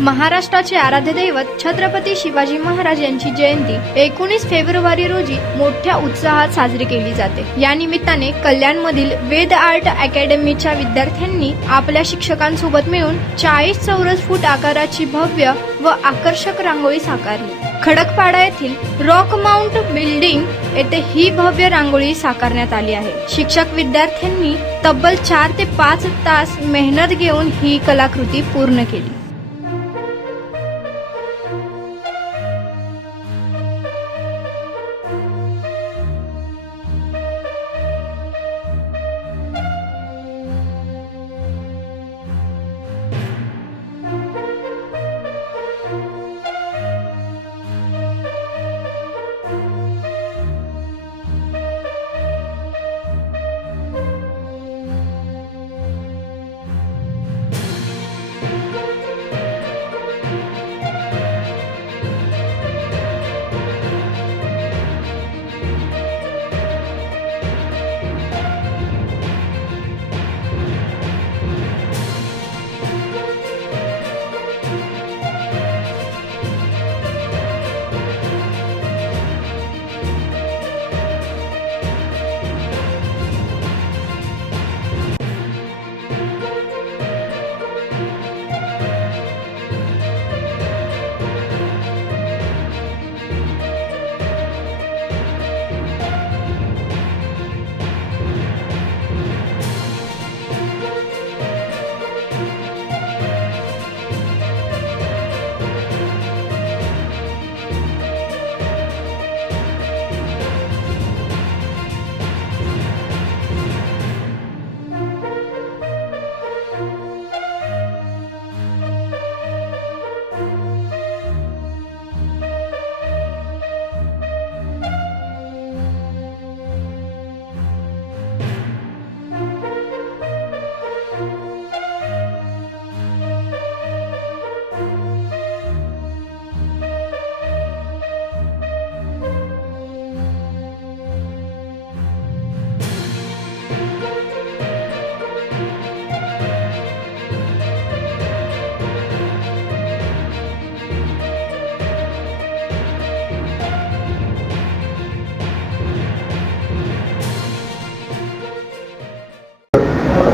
महाराष्ट्राचे आराध्य दैवत छत्रपती शिवाजी महाराज यांची जयंती 19 फेब्रुवारी रोजी मोठ्या उत्साहात साजरी केली जाते। या निमित्ताने कल्याणमधील वेद आर्ट अकॅडमीच्या विद्यार्थ्यांनी आपल्या शिक्षकांसोबत मिळून 40 चौरस फूट आकाराची भव्य व आकर्षक रांगोळी साकारली। खडकपाडा येथील रॉक माउंट बिल्डिंग येथे ही भव्य रांगोळी साकारण्यात आली आहे। शिक्षक विद्यार्थ्यांनी तब्बल 4 ते 5 तास मेहनत घेऊन ही कलाकृती पूर्ण केली।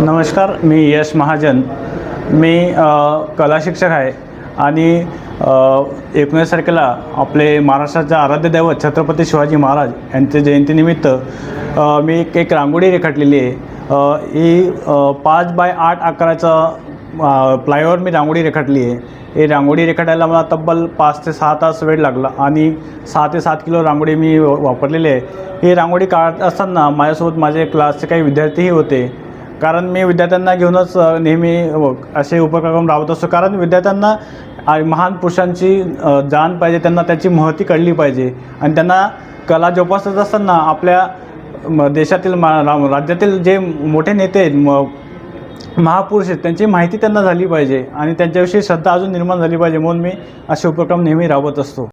नमस्कार, मी यश महाजन। मी कला शिक्षक आहे आणि 19 तारखेला आपले महाराष्ट्राचे आराध्य दैवत छत्रपती शिवाजी महाराज यांच्या जयंतीनिमित्त मी एक रांगोळी रेखाटलेली आहे। ही 5 बाय 8 आकाराचा प्लायवर मी रांगोळी रेखाटली आहे। ही रांगोळी रेखाटायला मला तब्बल 5 ते 6 तास वेळ लागला आणि 6 ते 7 किलो रांगोळी मी वापरलेली आहे। ही रांगोळी काढत असताना माझ्यासोबत माझे क्लासचे काही विद्यार्थीही होते, कारण मी विद्यार्थ्यांना घेऊनच नेहमी असे उपक्रम राबवत असतो। कारण विद्यार्थ्यांना महान पुरुषांची जाण पाहिजे, त्यांना त्याची महती कळली पाहिजे आणि त्यांना कला जोपासत असताना आपल्या देशातील राज्यातील जे मोठे नेते आहेत, महापुरुष आहेत, त्यांची माहिती त्यांना झाली पाहिजे आणि त्यांच्याविषयी श्रद्धा अजून निर्माण झाली पाहिजे, म्हणून मी असे उपक्रम नेहमी राबवत असतो।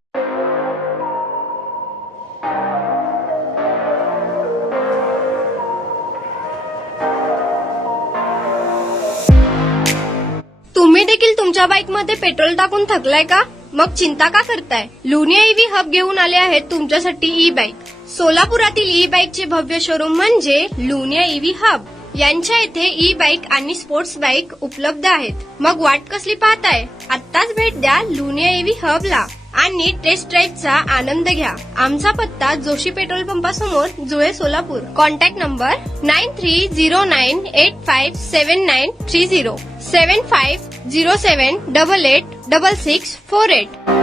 तुम्ही देखील तुमच्या बाईकमध्ये पेट्रोल टाकून थकलाय का? मग चिंता का करताय? लुनिया ईव्ही हब घेऊन आले आहेत तुमच्यासाठी ई बाईक। सोलापुरातील ई बाईकचे भव्य शोरूम म्हणजे लुनिया ईव्ही हब। यांच्या इथे ई बाईक आणि स्पोर्ट्स बाईक उपलब्ध आहेत। मग वाट कसली पाहताय? आत्ताच भेट द्या लुनिया ईव्ही हबला आणि टेस्ट ड्राईव्हचा आनंद घ्या। आमचा पत्ता जोशी पेट्रोल पंपासमोर, जुळे, सोलापूर। Contact number 9309857930 7507886648।